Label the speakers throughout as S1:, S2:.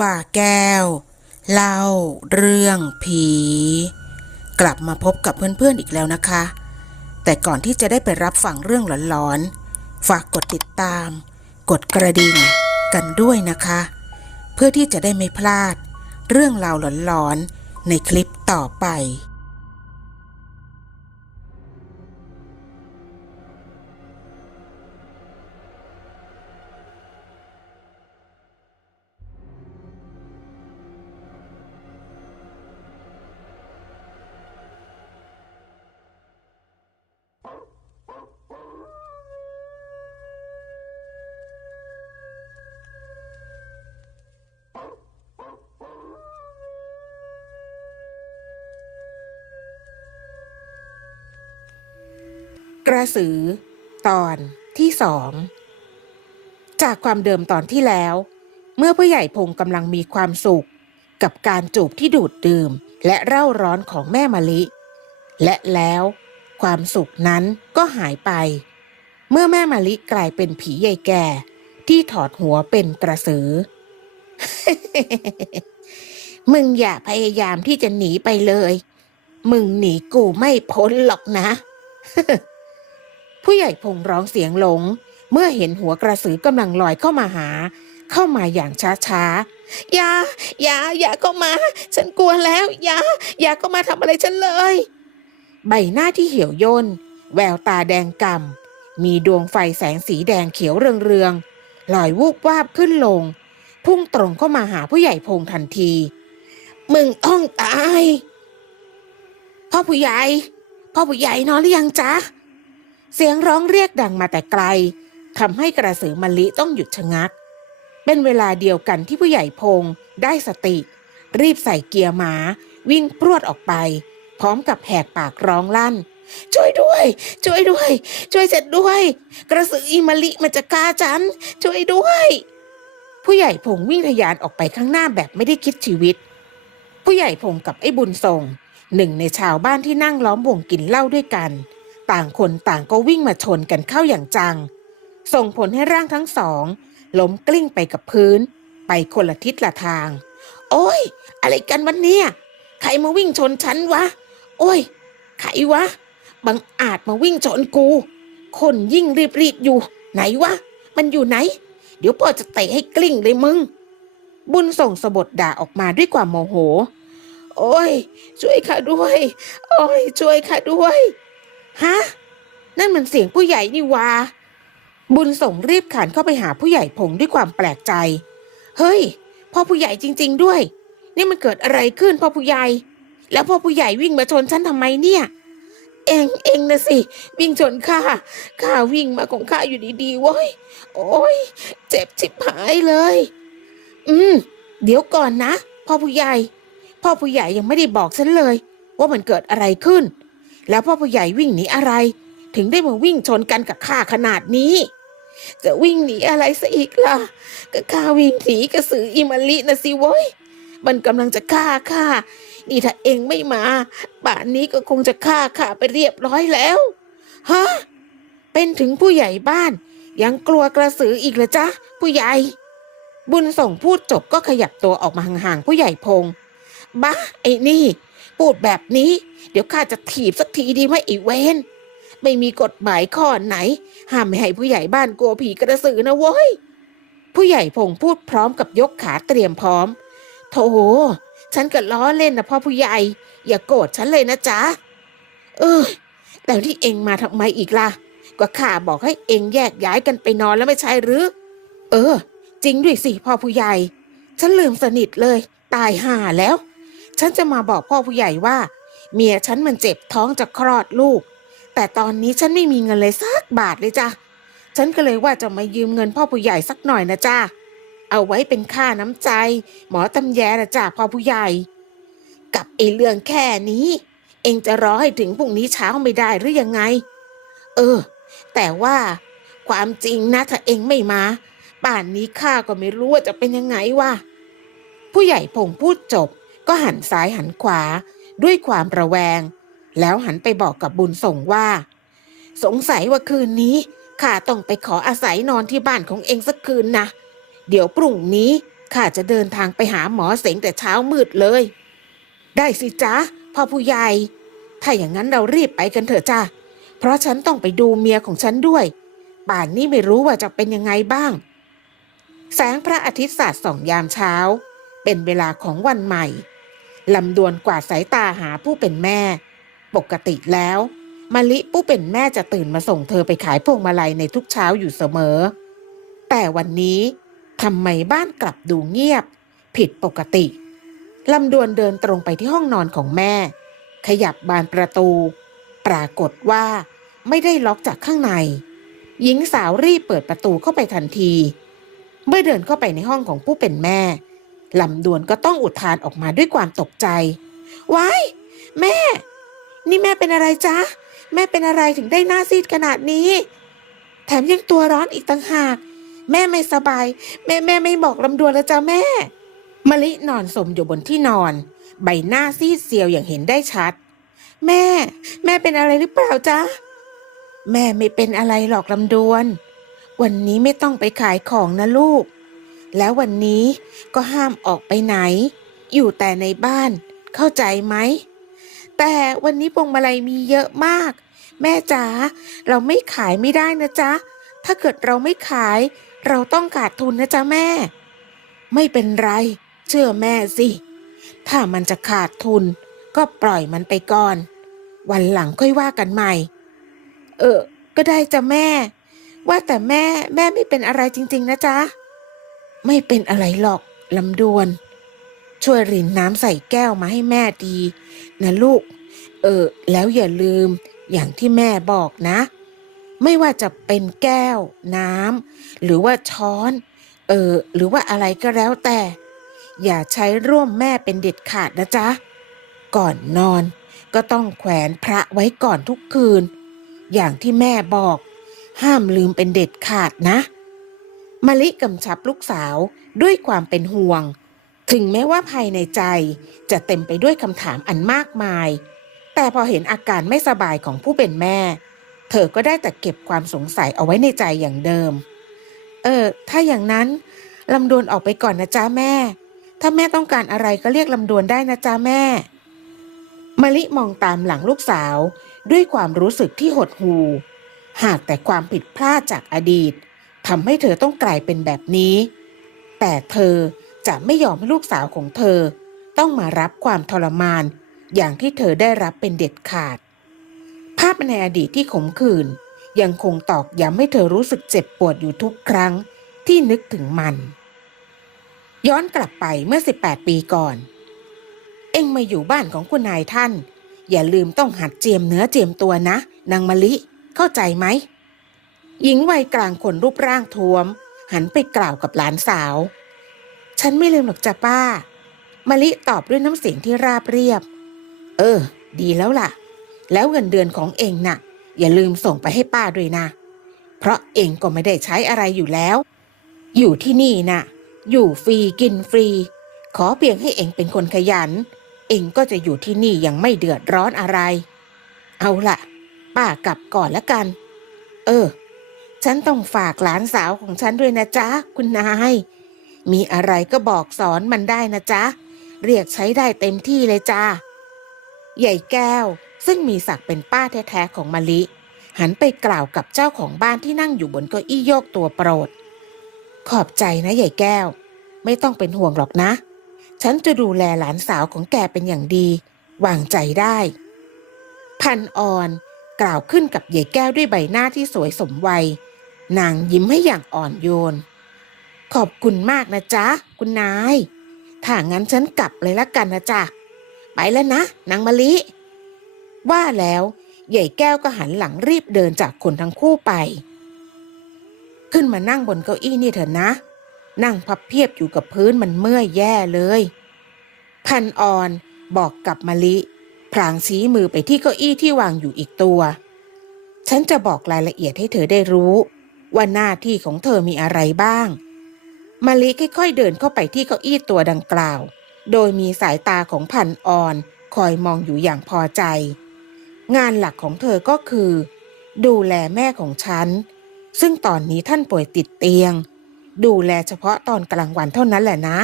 S1: บาแก้ว เล่าเรื่องผี กลับมาพบกับเพื่อนๆอีกแล้วนะคะ แต่ก่อนที่จะได้ไปรับฟังเรื่องหลอนๆ ฝากกดติดตาม กดกระดิ่งกันด้วยนะคะ เพื่อที่จะได้ไม่พลาด เรื่องราวหลอนๆในคลิปต่อไป กระสือ ตอนที่สอง จากความเดิมตอนที่แล้ว เมื่อผู้ใหญ่พงกำลังมีความสุข กับการจูบที่ดูดดื่มและเร่าร้อนของแม่มะลิ และแล้ว ความสุขนั้นก็หายไป เมื่อแม่มะลิกลายเป็นผีใหญ่แก่ ที่ถอดหัวเป็นกระสือ มึงอย่าพยายามที่จะหนีไปเลย มึงหนีกูไม่พ้นหรอกนะ ผู้ใหญ่พงร้องเสียงหลง เมื่อเห็นหัวกระสือกำลังลอยเข้ามาหา เข้ามาอย่างช้าๆอย่าอย่าอย่าเข้ามา ฉันกลัวแล้วอย่าอย่าเข้ามาทำอะไรฉันเลย ใบหน้าที่เหี่ยวย่น แววตาแดงกำ่ำมีดวงไฟแสงสีแดงเขียวเรืองๆลอยวูบวาบขึ้นลง พุ่งตรงเข้ามาหาผู้ใหญ่พงทันที มึงต้องตายพ่อผู้ใหญ่พ่อผู้ใหญ่นอนหรือยังจ๊ะ เสียงร้องเรียกดังมาแต่ไกลทำให้กระสือมะลิต้องหยุดชะงัก เป็นเวลาเดียวกันที่ผู้ใหญ่พงได้สติ รีบใส่เกียร์หมา วิ่งพรวดออกไป พร้อมกับแหกปากร้องลั่น ช่วยด้วย ช่วยด้วย ช่วยฉันด้วย กระสืออีมะลิมันจะฆ่าฉัน ช่วยด้วย ผู้ใหญ่พงวิ่งทะยานออกไปข้างหน้าแบบไม่ได้คิดชีวิต ผู้ใหญ่พงกับไอ้บุญส่งหนึ่งในชาวบ้านที่นั่งล้อมวงกินเหล้าด้วยกัน ต่างคนต่างก็วิ่งมาชนกันเข้าอย่างจัง ส่งผลให้ร่างทั้งสองล้มกลิ้งไปกับพื้น ไปคนละทิศละทาง โอ้ย อะไรกันวันเนี้ยใครมาวิ่งชนฉันวะ โอ้ย ใครวะ บังอาจมาวิ่งชนกู คนยิ่งรีบๆอยู่ ไหนวะ มันอยู่ไหน เดี๋ยวพ่อจะเตะให้กลิ้งเลยมึง บุญส่งสะบดด่าออกมาด้วยความโมโห โอ้ย ช่วยข้าด้วย โอ้ย ช่วยข้าด้วย ฮะ นั่นมันเสียงผู้ใหญ่นี่วา บุญส่งรีบขานเข้าไปหาผู้ใหญ่พงด้วยความแปลกใจ เฮ้ย พ่อผู้ใหญ่จริง ๆ ด้วย นี่มันเกิดอะไรขึ้นพ่อผู้ใหญ่ แล้วพ่อผู้ใหญ่วิ่งมาชนฉันทำไมเนี่ย เองเองนะสิ วิ่งชนข้า ข้าวิ่งมาของข้าอยู่ดีๆเว้ย โอ้ย เจ็บชิบหายเลย อืม เดี๋ยวก่อนนะ พ่อผู้ใหญ่ พ่อผู้ใหญ่ยังไม่ได้บอกฉันเลย ว่ามันเกิดอะไรขึ้น แล้วพ่อผู้ใหญ่วิ่งหนีอะไร ถึงได้มาวิ่งชนกันกับข้าขนาดนี้ จะวิ่งหนีอะไรซะอีกล่ะก็ข้าวิ่งหนีกระสืออิมาลินะสิเว้ยมันกำลังจะฆ่าข้านี่ถ้าเองไม่มาป่านนี้ก็คงจะฆ่าข้าไปเรียบร้อยแล้วฮะเป็นถึงผู้ใหญ่บ้าน ยังกลัวกระสืออีกเหรอจ๊ะผู้ใหญ่ บุญส่งพูดจบก็ขยับตัวออกมาห่างๆผู้ใหญ่พงษ์ บ้าไอ้นี่ พูดแบบนี้ เดี๋ยวข้าจะถีบสักทีดีไหมไอ้เวนไม่มีกฎหมายข้อไหน ห้ามไม่ให้ผู้ใหญ่บ้านกลัวผีกระสือนะเว้ย ผู้ใหญ่พงพูดพร้อมกับยกขาเตรียมพร้อมโถฉันก็ล้อเล่นนะพ่อผู้ใหญ่ อย่าโกรธฉันเลยนะจ๊ะ เออแต่ที่เองมาทำไมอีกล่ะ ก็ข้าบอกให้เองแยกย้ายกันไปนอนแล้วไม่ใช่หรือ เออ จริงด้วยสิพ่อผู้ใหญ่ ฉันลืมสนิทเลย ตายห่าแล้ว ฉันจะมาบอกพ่อผู้ใหญ่ว่า เมียฉันมันเจ็บท้องจะคลอดลูก แต่ตอนนี้ฉันไม่มีเงินเลยสักบาทเลยจ้ะฉันก็เลยว่าจะมายืมเงินพ่อผู้ใหญ่สักหน่อยนะจ้าเอาไว้เป็นค่าน้ำใจ หมอตำแยนะจ้าพ่อผู้ใหญ่ กับไอ้เรื่องแค่นี้ เองจะรอให้ถึงพรุ่งนี้เช้าไม่ได้หรือยังไง เออ แต่ว่าความจริงนะถ้าเองไม่มาป่านนี้ข้าก็ไม่รู้ว่าจะเป็นยังไงวะผู้ใหญ่พงพูดจบ ก็หันซ้ายหันขวาด้วยความระแวง แล้วหันไปบอกกับบุญส่งว่า สงสัยว่าคืนนี้ข้าต้องไปขออาศัยนอนที่บ้านของเองสักคืนนะเดี๋ยวพรุ่งนี้ข้าจะเดินทางไปหาหมอเสงแต่เช้ามืดเลย ได้สิจ๊ะพ่อผู้ใหญ่ ถ้าอย่างนั้นเรารีบไปกันเถอะจ้าเพราะฉันต้องไปดูเมียของฉันด้วยป่านนี้ไม่รู้ว่าจะเป็นยังไงบ้าง แสงพระอาทิตย์สาดส่องยามเช้า เป็นเวลาของวันใหม่ ลำดวนกวาดสายตาหาผู้เป็นแม่ ปกติแล้วมะลิผู้เป็นแม่จะตื่นมาส่งเธอไปขายพวงมาลัยในทุกเช้าอยู่เสมอ แต่วันนี้ทำไมบ้านกลับดูเงียบ ผิดปกติลำดวนเดินตรงไปที่ห้องนอนของแม่ ขยับบานประตู ปรากฏว่าไม่ได้ล็อกจากข้างใน หญิงสาวรีบเปิดประตูเข้าไปทันที เมื่อเดินเข้าไปในห้องของผู้เป็นแม่ ลำดวนก็ต้องอุทานออกมาด้วยความตกใจ ว้าย แม่ นี่แม่เป็นอะไรจ๊ะ แม่เป็นอะไรถึงได้หน้าซีดขนาดนี้ แถมยังตัวร้อนอีกต่างหาก แม่ไม่สบาย แม่แม่ไม่บอกลำดวนแล้วจ้ะแม่ มะลินอนสมอยู่บนที่นอน ใบหน้าซีดเซียวอย่างเห็นได้ชัด แม่ แม่เป็นอะไรหรือเปล่าจ๊ะ แม่ไม่เป็นอะไรหรอกลำดวน วันนี้ไม่ต้องไปขายของนะลูก แล้ววันนี้ก็ห้ามออกไปไหน อยู่แต่ในบ้าน เข้าใจไหม แต่วันนี้พวงมาลัยมีเยอะมาก แม่จ๋าเราไม่ขายไม่ได้นะจ๊ะ ถ้าเกิดเราไม่ขาย เราต้องขาดทุนนะจ๊ะแม่ ไม่เป็นไร เชื่อแม่สิ ถ้ามันจะขาดทุน ก็ปล่อยมันไปก่อน วันหลังค่อยว่ากันใหม่ เออ ก็ได้จ้ะแม่ ว่าแต่แม่แม่ไม่เป็นอะไรจริง ๆ นะจ๊ะ ไม่เป็นอะไรหรอกลำดวน ช่วยรินน้ำใส่แก้วมาให้แม่ดี นะลูก เออ แล้วอย่าลืมอย่างที่แม่บอกนะ ไม่ว่าจะเป็นแก้ว น้ำหรือว่าช้อน เออ หรือว่าอะไรก็แล้วแต่ อย่าใช้ร่วมแม่เป็นเด็ดขาดนะจ๊ะ ก่อนนอนก็ต้องแขวนพระไว้ก่อนทุกคืน อย่างที่แม่บอก ห้ามลืมเป็นเด็ดขาดนะ มะลิกำชับลูกสาวด้วยความเป็นห่วง ถึงแม้ว่าภายในใจจะเต็มไปด้วยคำถามอันมากมาย แต่พอเห็นอาการไม่สบายของผู้เป็นแม่ เธอก็ได้แต่เก็บความสงสัยเอาไว้ในใจอย่างเดิม เออ ถ้าอย่างนั้นลำดวนออกไปก่อนนะจ๊ะแม่ ถ้าแม่ต้องการอะไรก็เรียกลำดวนได้นะจ๊ะแม่ มะลิมองตามหลังลูกสาวด้วยความรู้สึกที่หดหู่ หากแต่ความผิดพลาดจากอดีต ทำให้เธอต้องกลายเป็นแบบนี้ แต่เธอจะไม่ยอมให้ลูกสาวของเธอ ต้องมารับความทรมาน อย่างที่เธอได้รับเป็นเด็ดขาด ภาพในอดีตที่ขมขื่นยังคงตอกย้ำให้เธอรู้สึกเจ็บปวดอยู่ทุกครั้งที่นึกถึงมัน ย้อนกลับไปเมื่อ 18 ปีก่อน เอ็งมาอยู่บ้านของคุณนายท่าน อย่าลืมต้องหัดเจียมเนื้อเจียมตัวนะ นางมะลิ เข้าใจไหม หญิงวัยกลางคนรูปร่างท้วม หันไปกล่าวกับหลานสาว ฉันไม่ลืมหรอกจ้ะป้า มะลิตอบด้วยน้ำเสียงที่ราบเรียบ เออ ดีแล้วล่ะ แล้วเงินเดือนของเองน่ะ อย่าลืมส่งไปให้ป้าด้วยนะ เพราะเองก็ไม่ได้ใช้อะไรอยู่แล้ว อยู่ที่นี่น่ะ อยู่ฟรีกินฟรี ขอเพียงให้เองเป็นคนขยัน เองก็จะอยู่ที่นี่ยังไม่เดือดร้อนอะไร เอาล่ะ ป้ากลับก่อนละกัน เออ ฉันต้องฝากหลานสาวของฉันด้วยนะจ๊ะ คุณนาย มีอะไรก็บอกสอนมันได้นะจ๊ะ เรียกใช้ได้เต็มที่เลยจ้าใหญ่แก้ว ซึ่งมีศักดิ์เป็นป้าแท้ๆของมะลิ หันไปกล่าวกับเจ้าของบ้านที่นั่งอยู่บนเก้าอี้โยกตัวโปรด ขอบใจนะใหญ่แก้ว ไม่ต้องเป็นห่วงหรอกนะ ฉันจะดูแลหลานสาวของแกเป็นอย่างดี วางใจได้ พันอ่อนกล่าวขึ้นกับใหญ่แก้วด้วยใบหน้าที่สวยสมวัย นางยิ้มให้อย่างอ่อนโยน ขอบคุณมากนะจ๊ะ คุณนาย ถ้างั้นฉันกลับเลยละกันนะจ๊ะ ไปแล้วนะ นางมะลิ ว่าแล้วใหญ่แก้วก็หันหลังรีบเดินจากคนทั้งคู่ไป ขึ้นมานั่งบนเก้าอี้นี่เถอะนะ นั่งพับเพียบอยู่กับพื้นมันเมื่อยแย่เลย พันอ่อนบอกกับมะลิพลางชี้มือไปที่เก้าอี้ที่วางอยู่อีกตัว ฉันจะบอกรายละเอียดให้เธอได้รู้ ว่าหน้าที่ของเธอมีอะไรบ้างมะลิค่อยๆเดินเข้าไปที่เก้าอี้ตัวดังกล่าว โดยมีสายตาของพันอ่อน คอยมองอยู่อย่างพอใจ งานหลักของเธอก็คือ ดูแลแม่ของฉัน ซึ่งตอนนี้ท่านป่วยติดเตียง ดูแลเฉพาะตอนกลางวันเท่านั้นแหละนะ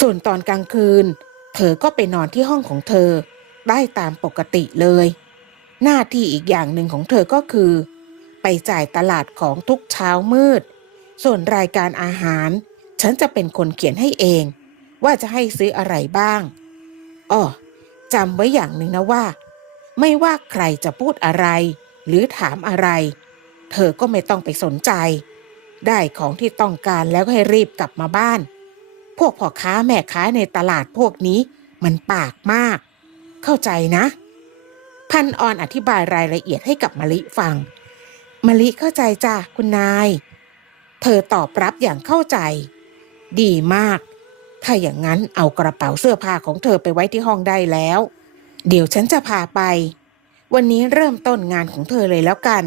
S1: ส่วนตอนกลางคืน เธอก็ไปนอนที่ห้องของเธอ ได้ตามปกติเลย หน้าที่อีกอย่างหนึ่งของเธอก็คือ ไปจ่ายตลาดของทุกเช้ามืด ส่วนรายการอาหาร ฉันจะเป็นคนเขียนให้เอง ว่าจะให้ซื้ออะไรบ้างอ้อจำไว้อย่างหนึ่งนะว่า ไม่ว่าใครจะพูดอะไร หรือถามอะไร เธอก็ไม่ต้องไปสนใจ ได้ของที่ต้องการแล้วก็ให้รีบกลับมาบ้าน พวกพ่อค้าแม่ค้าในตลาดพวกนี้มันปากมาก เข้าใจนะ พันออนอธิบายรายละเอียดให้กับมะลิฟัง มะลิเข้าใจจ้ะคุณนาย เธอตอบรับอย่างเข้าใจ ดีมาก ถ้าอย่างนั้นเอากระเป๋าเสื้อผ้าของเธอไปไว้ที่ห้องได้แล้ว เดี๋ยวฉันจะพาไป วันนี้เริ่มต้นงานของเธอเลยแล้วกัน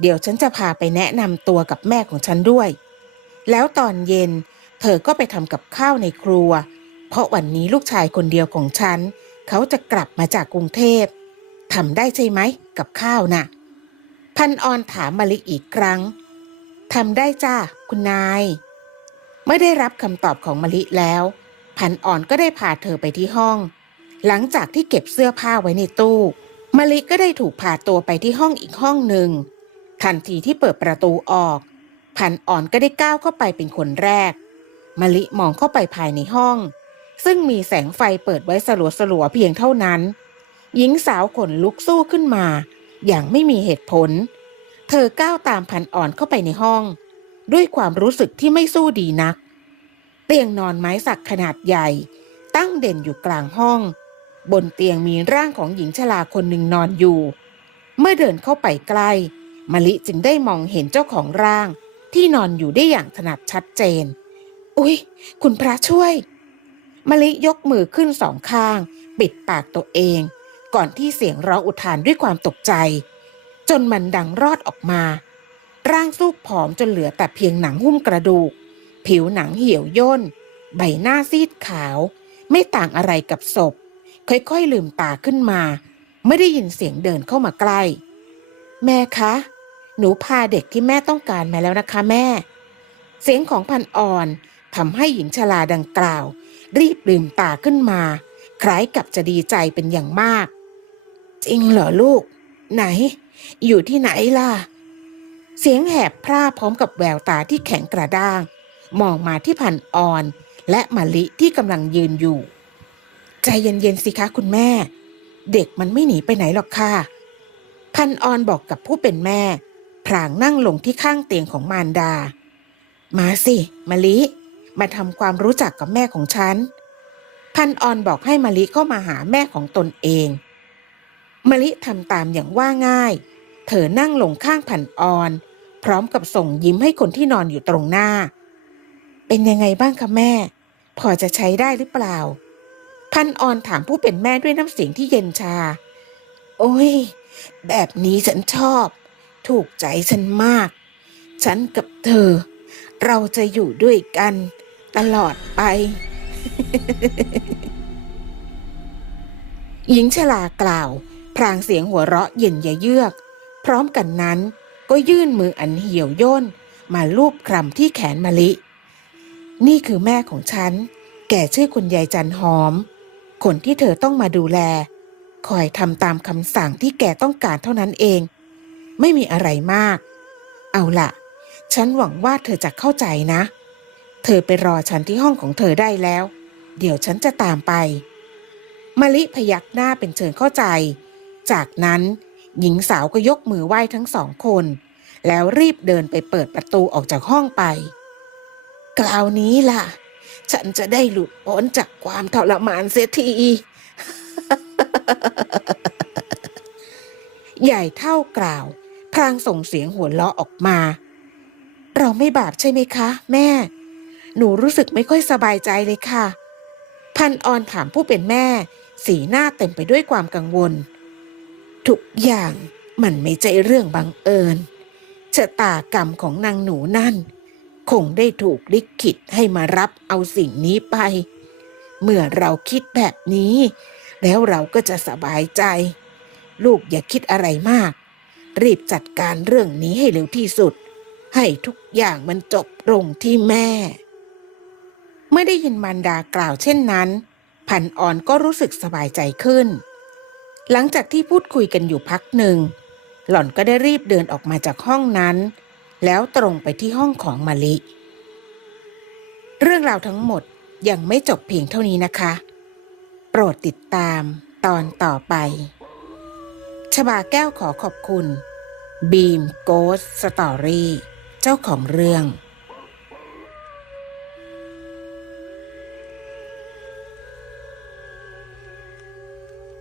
S1: เดี๋ยวฉันจะพาไปแนะนำตัวกับแม่ของฉันด้วย แล้วตอนเย็น เธอก็ไปทำกับข้าวในครัว เพราะวันนี้ลูกชายคนเดียวของฉัน เขาจะกลับมาจากกรุงเทพทำได้ใช่ไหมกับข้าวน่ะ พันออนถามมาลิอีกครั้งทำได้จ้าคุณนาย เมื่อได้รับคำตอบของมะลิแล้ว พันอ่อนก็ได้พาเธอไปที่ห้อง หลังจากที่เก็บเสื้อผ้าไว้ในตู้มะลิก็ได้ถูกพาตัวไปที่ห้องอีกห้องหนึ่งทันทีที่เปิดประตูออก พันอ่อนก็ได้ก้าวเข้าไปเป็นคนแรกมะลิมองเข้าไปภายในห้อง ซึ่งมีแสงไฟเปิดไว้สลัวๆเพียงเท่านั้น หญิงสาวขนลุกสู้ขึ้นมา อย่างไม่มีเหตุผล เธอก้าวตามพันอ่อนเข้าไปในห้อง ด้วยความรู้สึกที่ไม่สู้ดีนัก เตียงนอนไม้สักขนาดใหญ่ ตั้งเด่นอยู่กลางห้อง บนเตียงมีร่างของหญิงชราคนหนึ่งนอนอยู่ เมื่อเดินเข้าไปใกล้มะลิจึงได้มองเห็นเจ้าของร่าง ที่นอนอยู่ได้อย่างถนัดชัดเจน อุ๊ย คุณพระช่วยมะลิยกมือขึ้นสองข้าง ปิดปากตัวเอง ก่อนที่เสียงร้องอุทานด้วยความตกใจ จนมันดังรอดออกมา ร่างซูบผอมจนเหลือแต่เพียงหนังหุ้มกระดูก ผิวหนังเหี่ยวย่น ใบหน้าซีดขาว ไม่ต่างอะไรกับศพ ค่อยๆลืมตาขึ้นมา ไม่ได้ยินเสียงเดินเข้ามาใกล้ แม่คะ หนูพาเด็กที่แม่ต้องการมาแล้วนะคะแม่ เสียงของพันอ่อนทำให้หญิงชราดังกล่าว รีบลืมตาขึ้นมาคล้ายกับจะดีใจเป็นอย่างมาก จริงเหรอลูก ไหน อยู่ที่ไหนล่ะ เสียงแหบพร่าพร้อมกับแววตาที่แข็งกระด้าง มองมาที่พันอ่อน และมะลิที่กำลังยืนอยู่ ใจเย็นๆสิคะคุณแม่ เด็กมันไม่หนีไปไหนหรอกค่ะ พันอ่อนบอกกับผู้เป็นแม่ พลางนั่งลงที่ข้างเตียงของมารดา มาสิมะลิ มาทำความรู้จักกับแม่ของฉันพันอ่อนบอกให้มะลิเข้ามาหาแม่ของตนเอง มะลิทำตามอย่างว่าง่าย เธอนั่งลงข้างพันอ่อน พร้อมกับส่งยิ้มให้คนที่นอนอยู่ตรงหน้า เป็นยังไงบ้างคะแม่ พอจะใช้ได้หรือเปล่า พันอ่อนถามผู้เป็นแม่ด้วยน้ำเสียงที่เย็นชา โอ้ย แบบนี้ฉันชอบ ถูกใจฉันมาก ฉันกับเธอ เราจะอยู่ด้วยกัน ตลอดไปหญิงชรากล่าว พรางเสียงหัวเราะเย็นยะเยือก พร้อมกันนั้นก็ยื่นมืออันเหี่ยวย่น มาลูบคลำที่แขนมะลิ นี่คือแม่ของฉัน แกชื่อคุณยายจันหอม คนที่เธอต้องมาดูแล คอยทำตามคำสั่งที่แกต้องการเท่านั้นเอง ไม่มีอะไรมาก เอาละฉันหวังว่าเธอจะเข้าใจนะ เธอไปรอฉันที่ห้องของเธอได้แล้ว เดี๋ยวฉันจะตามไปมะลิพยักหน้าเป็นเชิญเข้าใจ จากนั้น หญิงสาวก็ยกมือไหว้ทั้งสองคน แล้วรีบเดินไปเปิดประตูออกจากห้องไปกล่าวนี้ล่ะ ฉันจะได้หลุดพ้นจากความทรมานเสียทีใหญ่เท่ากล่าว พลางส่งเสียงหัวเราะออกมา เราไม่บาปใช่ไหมคะ แม่ หนูรู้สึกไม่ค่อยสบายใจเลยค่ะ พันออนถามผู้เป็นแม่ สีหน้าเต็มไปด้วยความกังวล ทุกอย่างมันไม่ใช่เรื่องบังเอิญชะตากรรมของนางหนูนั่น คงได้ถูกลิขิตให้มารับเอาสิ่งนี้ไป เมื่อเราคิดแบบนี้ แล้วเราก็จะสบายใจ ลูกอย่าคิดอะไรมาก รีบจัดการเรื่องนี้ให้เร็วที่สุด ให้ทุกอย่างมันจบลงที่แม่ เมื่อได้ยินมารดากล่าวเช่นนั้น พันอ่อนก็รู้สึกสบายใจขึ้น หลังจากที่พูดคุยกันอยู่พักหนึ่ง หล่อนก็ได้รีบเดินออกมาจากห้องนั้น แล้วตรงไปที่ห้องของมะลิ เรื่องราวทั้งหมดยังไม่จบเพียงเท่านี้นะคะ โปรดติดตามตอนต่อไป ชบาแก้วขอขอบคุณ บีมโกสสตอรี่ เจ้าของเรื่อง